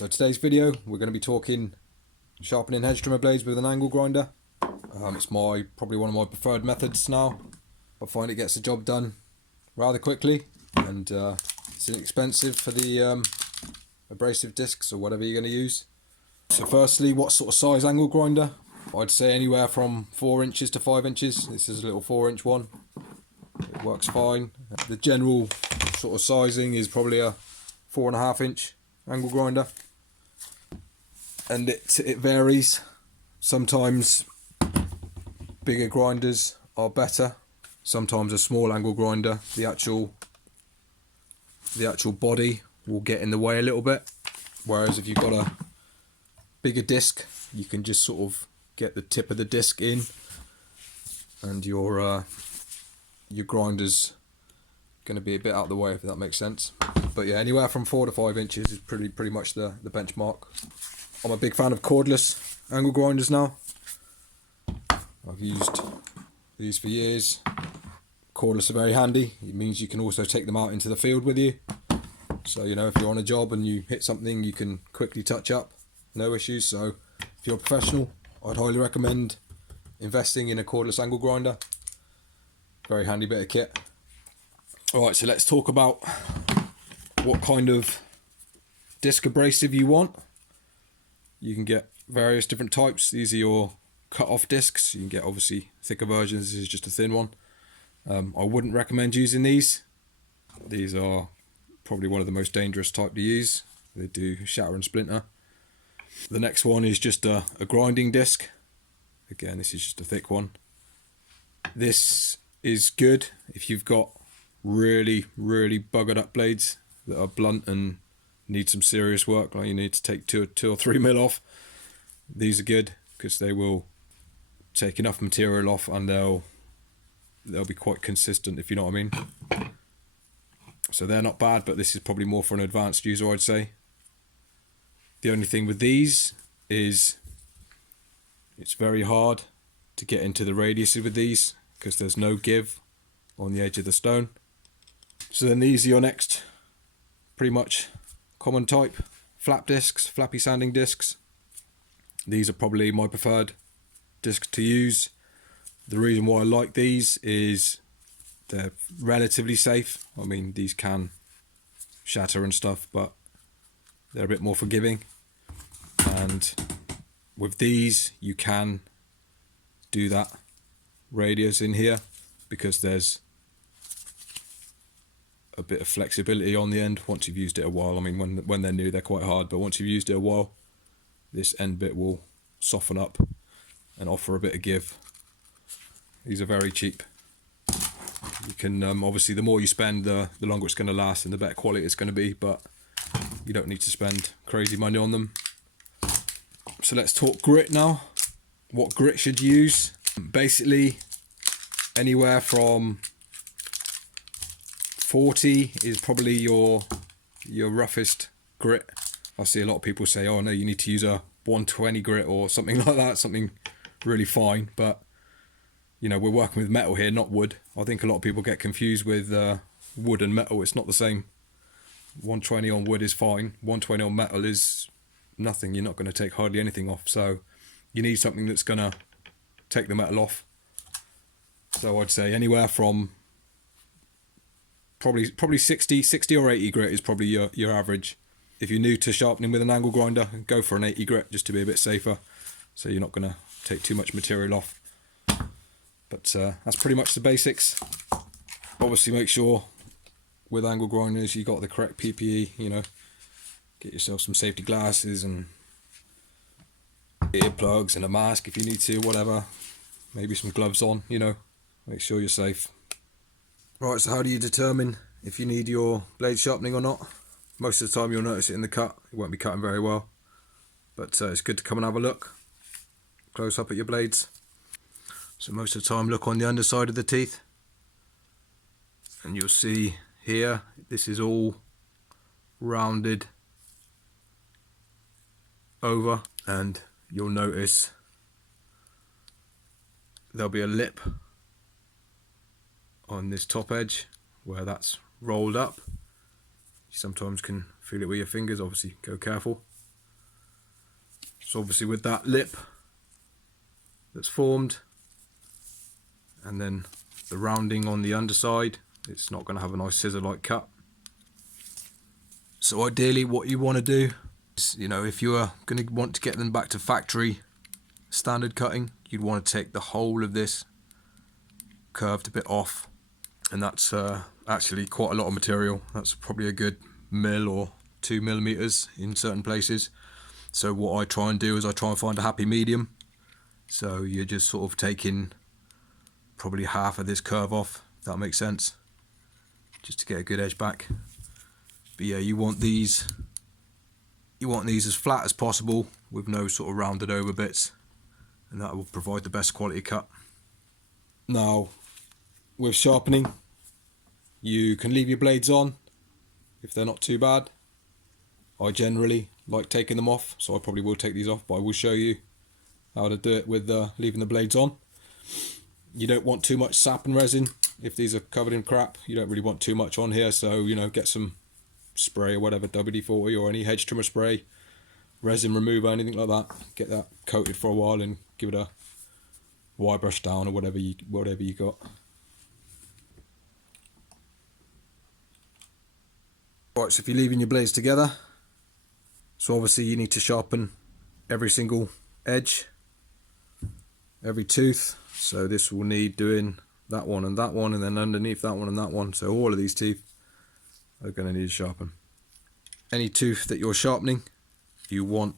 So today's video we're going to be talking sharpening hedge trimmer blades with an angle grinder. It's probably one of my preferred methods now. I find it gets the job done rather quickly, and it's inexpensive for the abrasive discs or whatever you're going to use. So firstly, what sort of size angle grinder? I'd say anywhere from 4 inches to 5 inches. This is a little 4-inch one. It works fine. The general sort of sizing is probably a 4.5-inch angle grinder, and it varies. Sometimes bigger grinders are better. Sometimes a small angle grinder, the actual body will get in the way a little bit, whereas if you've got a bigger disc, you can just sort of get the tip of the disc in, and your grinder's going to be a bit out of the way, if that makes sense. But yeah, anywhere from 4 to 5 inches is pretty much the benchmark. I'm a big fan of cordless angle grinders now. I've used these for years. Cordless are very handy. It means you can also take them out into the field with you. So, you know, if you're on a job and you hit something, you can quickly touch up, no issues. So if you're a professional, I'd highly recommend investing in a cordless angle grinder. Very handy bit of kit. Alright, so let's talk about what kind of disc abrasive you want. You can get various different types. These are your cut-off discs. You can get obviously thicker versions. This is just a thin one. I wouldn't recommend using these. These are probably one of the most dangerous type to use. They do shatter and splinter. The next one is just a grinding disc. Again, this is just a thick one. This is good if you've got really buggered up blades that are blunt and need some serious work, like you need to take 2 or 3 mil off. These are good because they will take enough material off, and they'll be quite consistent, if you know what I mean. So they're not bad, but this is probably more for an advanced user, I'd say. The only thing with these is it's very hard to get into the radiuses with these because there's no give on the edge of the stone. So then these are your next pretty much common type flap discs, flappy sanding discs. These are probably my preferred discs to use. The reason why I like these is they're relatively safe. I mean, these can shatter and stuff, but they're a bit more forgiving. And with these, you can do that radius in here because there's a bit of flexibility on the end once you've used it a while. I mean, when they're new, they're quite hard, but once you've used it a while, this end bit will soften up and offer a bit of give. These are very cheap. You can obviously, the more you spend, the longer it's going to last and the better quality it's going to be, but you don't need to spend crazy money on them. So let's talk grit now. What grit should you use? Basically, anywhere from 40 is probably your roughest grit. I see a lot of people say, oh no, you need to use a 120 grit or something like that, something really fine. But you know, we're working with metal here, not wood. I think a lot of people get confused with wood and metal. It's not the same. 120 on wood is fine. 120 on metal is nothing. You're not going to take hardly anything off. So you need something that's going to take the metal off. So I'd say anywhere from probably 60 or 80 grit is probably your average. If you're new to sharpening with an angle grinder, go for an 80 grit just to be a bit safer, so you're not going to take too much material off. But that's pretty much the basics. Obviously make sure with angle grinders you got the correct PPE, you know, get yourself some safety glasses and earplugs and a mask if you need to, whatever, maybe some gloves on, you know, make sure you're safe. Right, so how do you determine if you need your blade sharpening or not? Most of the time you'll notice it in the cut. It won't be cutting very well, but it's good to come and have a look close up at your blades. So most of the time look on the underside of the teeth, and you'll see here this is all rounded over, and you'll notice there'll be a lip on this top edge where that's rolled up. You sometimes can feel it with your fingers, obviously go careful. So obviously with that lip that's formed, and then the rounding on the underside, it's not going to have a nice scissor-like cut. So ideally what you want to do is, you know, if you are going to want to get them back to factory standard cutting, you'd want to take the whole of this curved a bit off, and that's actually quite a lot of material. That's probably a good mil or 2 millimeters in certain places. So what I try and do is I try and find a happy medium. So you're just sort of taking probably half of this curve off, if that makes sense, just to get a good edge back. But yeah, you want these as flat as possible with no sort of rounded over bits, and that will provide the best quality cut. Now with sharpening, you can leave your blades on if they're not too bad. I generally like taking them off, so I probably will take these off, but I will show you how to do it with leaving the blades on. You don't want too much sap and resin. If these are covered in crap, you don't really want too much on here, so you know, get some spray or whatever, WD-40 or any hedge trimmer spray, resin remover, anything like that. Get that coated for a while and give it a wire brush down or whatever you got. Right, so if you're leaving your blades together, so obviously you need to sharpen every single edge, every tooth. So this will need doing that one, and then underneath that one and that one. So all of these teeth are going to need to sharpen. Any tooth that you're sharpening, you want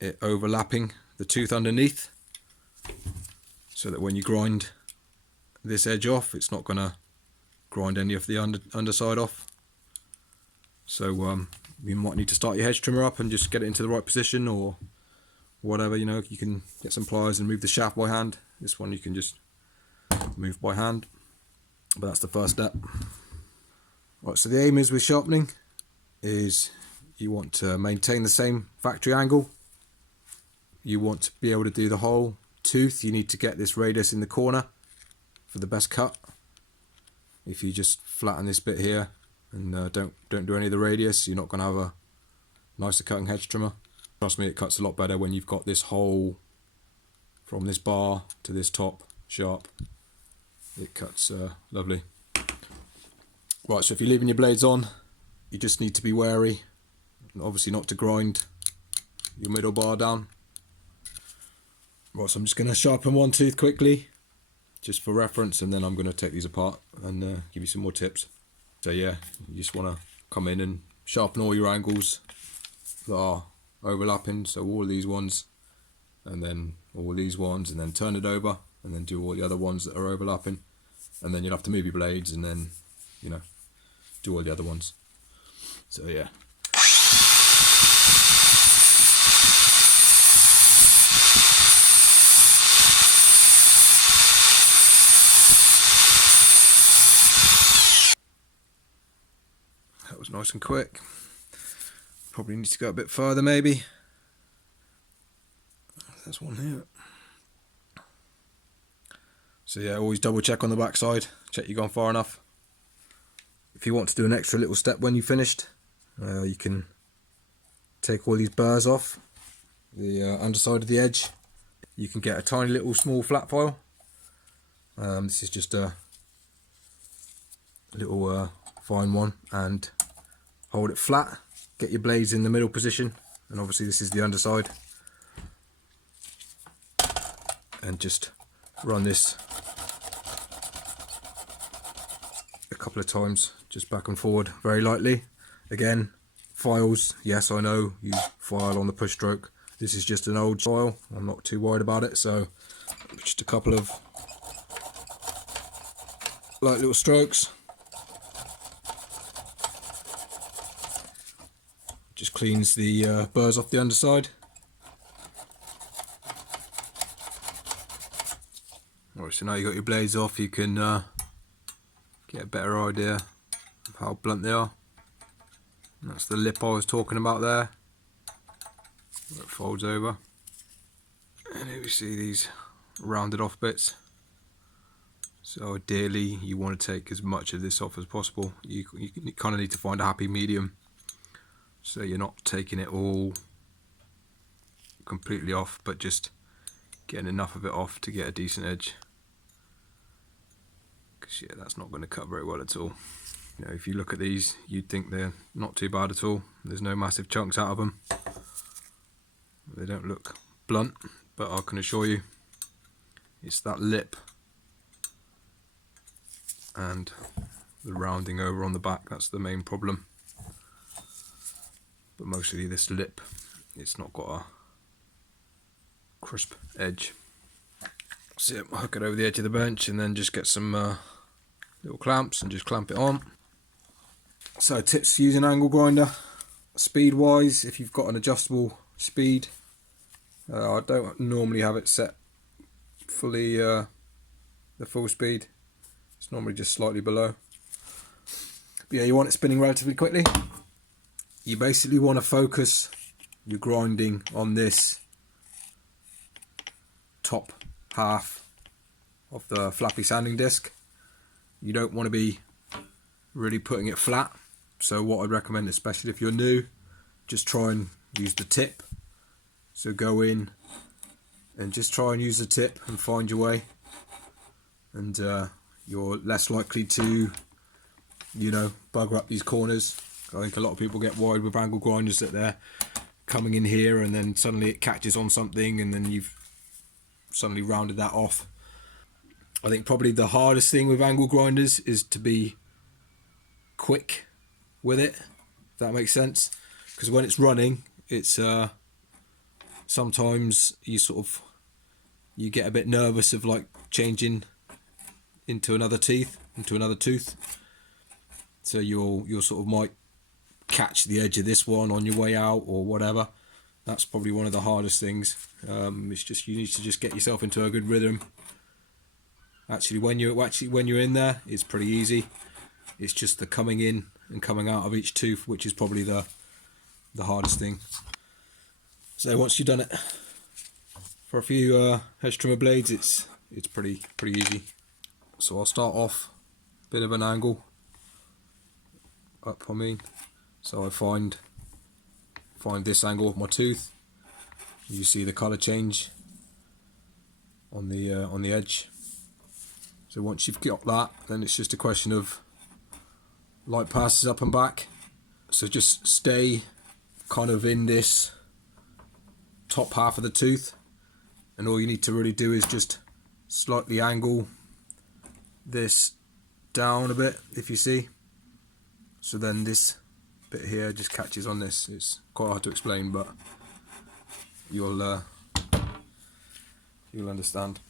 it overlapping the tooth underneath, so that when you grind this edge off, it's not going to grind any of the underside off. So you might need to start your hedge trimmer up and just get it into the right position, or whatever, you know. You can get some pliers and move the shaft by hand. This one you can just move by hand, but that's the first step. Right, so the aim is with sharpening is you want to maintain the same factory angle. You want to be able to do the whole tooth. You need to get this radius in the corner for the best cut. If you just flatten this bit here and don't do any of the radius, you're not going to have a nicer cutting hedge trimmer. Trust me, it cuts a lot better when you've got this hole from this bar to this top sharp. It cuts lovely. Right, so if you're leaving your blades on, you just need to be wary, obviously not to grind your middle bar down. Right, so I'm just going to sharpen one tooth quickly, just for reference, and then I'm going to take these apart and give you some more tips. So yeah, you just want to come in and sharpen all your angles that are overlapping, so all these ones, and then all these ones, and then turn it over, and then do all the other ones that are overlapping, and then you'll have to move your blades, and then, you know, do all the other ones. So yeah. That was nice and quick. Probably need to go a bit further maybe. There's one here. So yeah, always double check on the back side, check you've gone far enough. If you want to do an extra little step when you've finished, you can take all these burrs off the underside of the edge. You can get a tiny little small flat file. This is just a little fine one, and hold it flat. Get your blades in the middle position, and obviously this is the underside, and just run this a couple of times, just back and forward very lightly. Again, files, yes, I know you file on the push stroke. This is just an old file, I'm not too worried about it, so just a couple of light little strokes. Just cleans the burrs off the underside. Alright, so now you've got your blades off, you can get a better idea of how blunt they are. And that's the lip I was talking about there, where it folds over. And here we see these rounded off bits. So ideally you want to take as much of this off as possible. You kind of need to find a happy medium. so you're not taking it all completely off, but just getting enough of it off to get a decent edge. Because yeah, that's not going to cut very well at all. You know, if you look at these, you'd think they're not too bad at all. There's no massive chunks out of them. They don't look blunt, but I can assure you it's that lip and the rounding over on the back that's the main problem. But mostly this lip, it's not got a crisp edge. So I'll hook it over the edge of the bench and then just get some little clamps and just clamp it on. So tips to use an angle grinder. Speed wise, if you've got an adjustable speed, I don't normally have it set fully the full speed. It's normally just slightly below. But yeah, you want it spinning relatively quickly. You basically want to focus your grinding on this top half of the flappy sanding disc. You don't want to be really putting it flat. So what I'd recommend, especially if you're new, just try and use the tip. So go in and just try and use the tip and find your way, and you're less likely to, you know, bugger up these corners. I think a lot of people get worried with angle grinders that they're coming in here and then suddenly it catches on something and then you've suddenly rounded that off. I think probably the hardest thing with angle grinders is to be quick with it, if that makes sense. Because when it's running, it's sometimes you get a bit nervous of like changing into another tooth. So you'll sort of might catch the edge of this one on your way out or whatever. That's probably one of the hardest things. It's just you need to just get yourself into a good rhythm. Actually, when you're in there, it's pretty easy. It's just the coming in and coming out of each tooth, which is probably the hardest thing. So once you've done it for a few hedge trimmer blades, it's pretty easy. So I'll start off a bit of an angle up, I mean. So I find this angle of my tooth. You see the colour change on the edge. So once you've got that, then it's just a question of light passes up and back. So just stay kind of in this top half of the tooth, and all you need to really do is just slightly angle this down a bit, if you see. So then this bit here just catches on this. It's quite hard to explain, but you'll understand.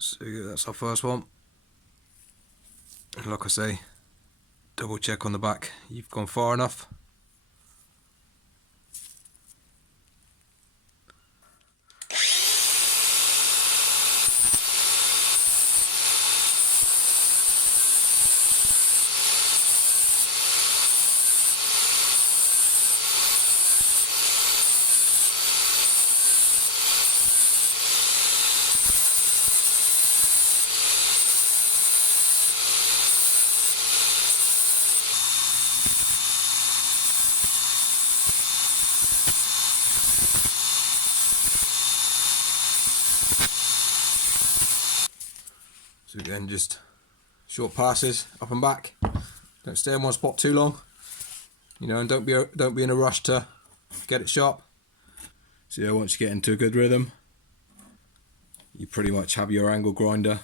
So yeah, that's our first one. Like I say, double check on the back you've gone far enough. So again, just short passes up and back. Don't stay in one spot too long, you know, and don't be in a rush to get it sharp. So yeah, once you get into a good rhythm, you pretty much have your angle grinder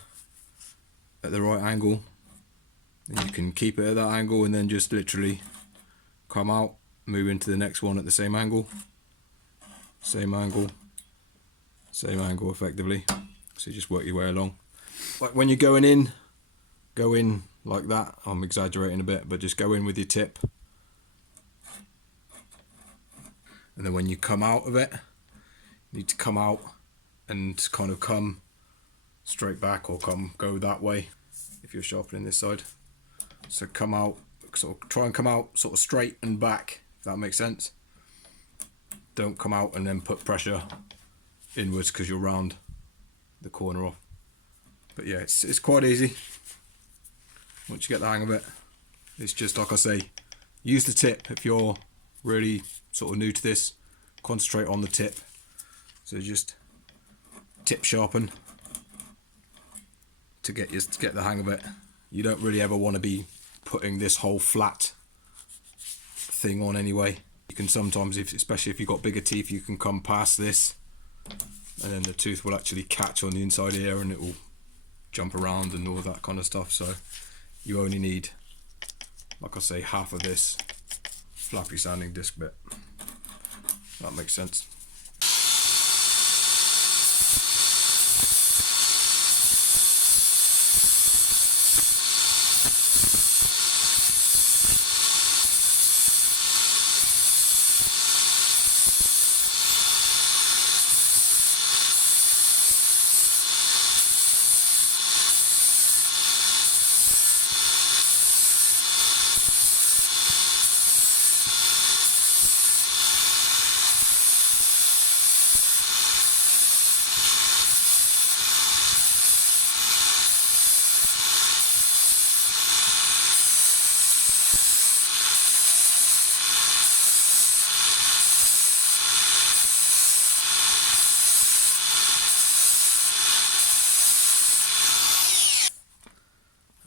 at the right angle, and you can keep it at that angle and then just literally come out, move into the next one at the same angle, same angle effectively. So you just work your way along. Like when you're going in, go in like that. I'm exaggerating a bit, but just go in with your tip. And then when you come out of it, you need to come out and kind of come straight back, or go that way if you're sharpening this side. So come out, sort of try and come out sort of straight and back, if that makes sense. don't come out and then put pressure inwards because you'll round the corner off. But yeah, it's quite easy once you get the hang of it. It's just like I say, use the tip if you're really sort of new to this. Concentrate on the tip. So just tip sharpen to get the hang of it. You don't really ever want to be putting this whole flat thing on anyway. You can sometimes, especially if you've got bigger teeth, you can come past this and then the tooth will actually catch on the inside here and it will jump around and all that kind of stuff. So you only need, like I say, half of this flappy sanding disc bit. That makes sense.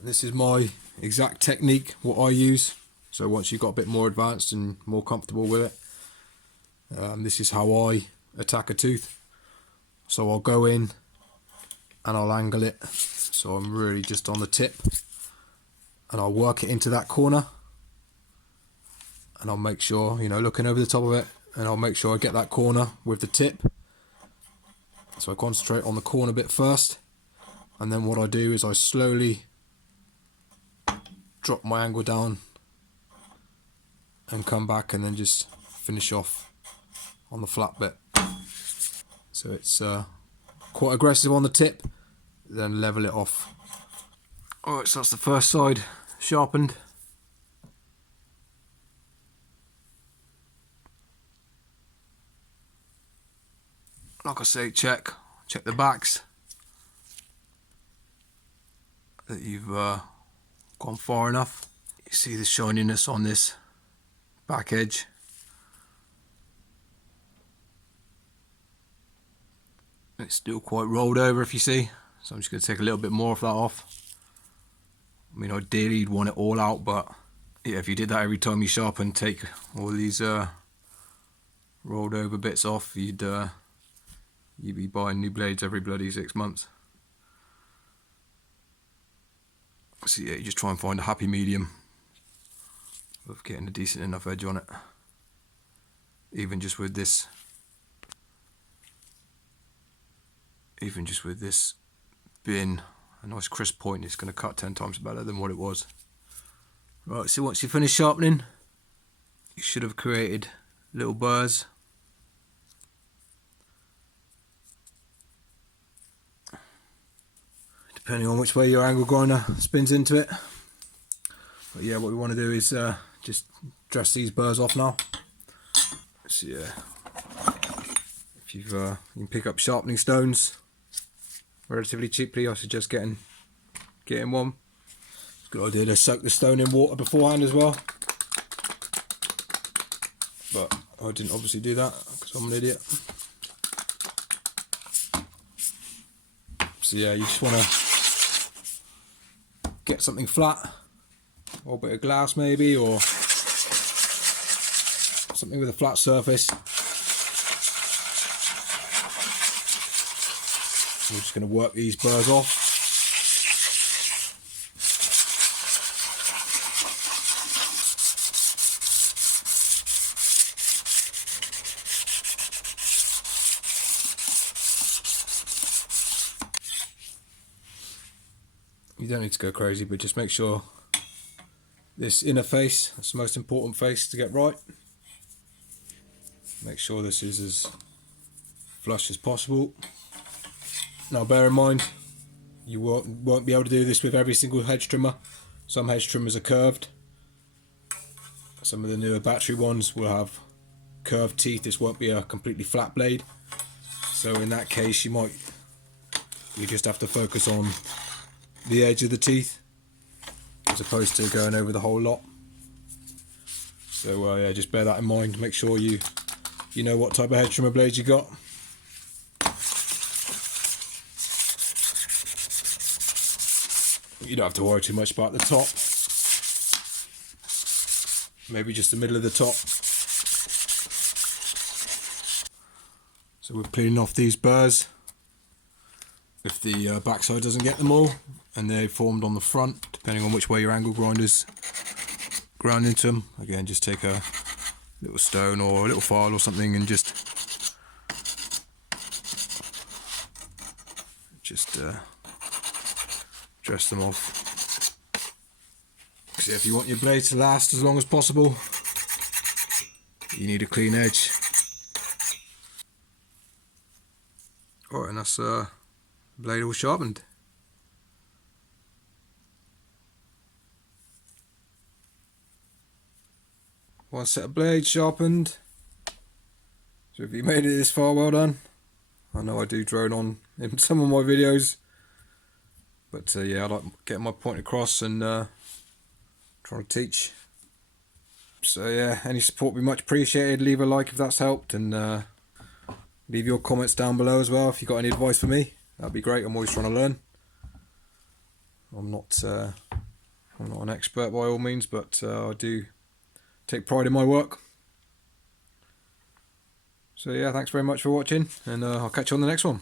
This is my exact technique, what I use. So once you've got a bit more advanced and more comfortable with it, this is how I attack a tooth. So I'll go in and I'll angle it so I'm really just on the tip, and I'll work it into that corner, and I'll make sure, you know, looking over the top of it, and I'll make sure I get that corner with the tip. So I concentrate on the corner bit first, and then what I do is I slowly drop my angle down and come back and then just finish off on the flat bit. So it's quite aggressive on the tip, then level it off. Alright, so that's the first side sharpened. Like I say, check the backs that you've gone far enough. You see the shininess on this back edge. It's still quite rolled over, if you see, so I'm just going to take a little bit more of that off. I mean, ideally you'd want it all out, but yeah, if you did that every time you sharpen, take all these rolled over bits off, you'd be buying new blades every bloody 6 months. So yeah, you just try and find a happy medium of getting a decent enough edge on it. Even just with this being a nice crisp point, it's going to cut 10 times better than what it was. Right, so once you finish sharpening, you should have created little burrs. Depending on which way your angle grinder spins into it. But yeah, what we want to do is just dress these burrs off now. So yeah, if you can pick up sharpening stones relatively cheaply, I suggest getting one. It's a good idea to soak the stone in water beforehand as well. But I didn't obviously do that because I'm an idiot. So yeah, you just want to get something flat, or a bit of glass maybe, or something with a flat surface. We're just going to work these burrs off. You don't need to go crazy, but just make sure this inner face, that's the most important face to get right. Make sure this is as flush as possible. Now bear in mind, you won't be able to do this with every single hedge trimmer. Some hedge trimmers are curved. Some of the newer battery ones will have curved teeth, this won't be a completely flat blade. So in that case, you just have to focus on the edge of the teeth as opposed to going over the whole lot. So yeah, just bear that in mind. Make sure you know what type of hedge trimmer blades you got. You don't have to worry too much about the top. Maybe just the middle of the top. So we're cleaning off these burrs. If the backside doesn't get them all, and they formed on the front, depending on which way your angle grinders ground into them. Again, just take a little stone or a little file or something and just dress them off. So if you want your blade to last as long as possible, you need a clean edge. Alright, and that's blade all sharpened. One set of blades sharpened. So if you made it this far, well done. I know I do drone on in some of my videos, but yeah, I like getting my point across and trying to teach. So yeah, any support would be much appreciated. Leave a like if that's helped, and leave your comments down below as well if you've got any advice for me. That'd be great. I'm always trying to learn. I'm not an expert by all means, but I do take pride in my work. So yeah, thanks very much for watching, and I'll catch you on the next one.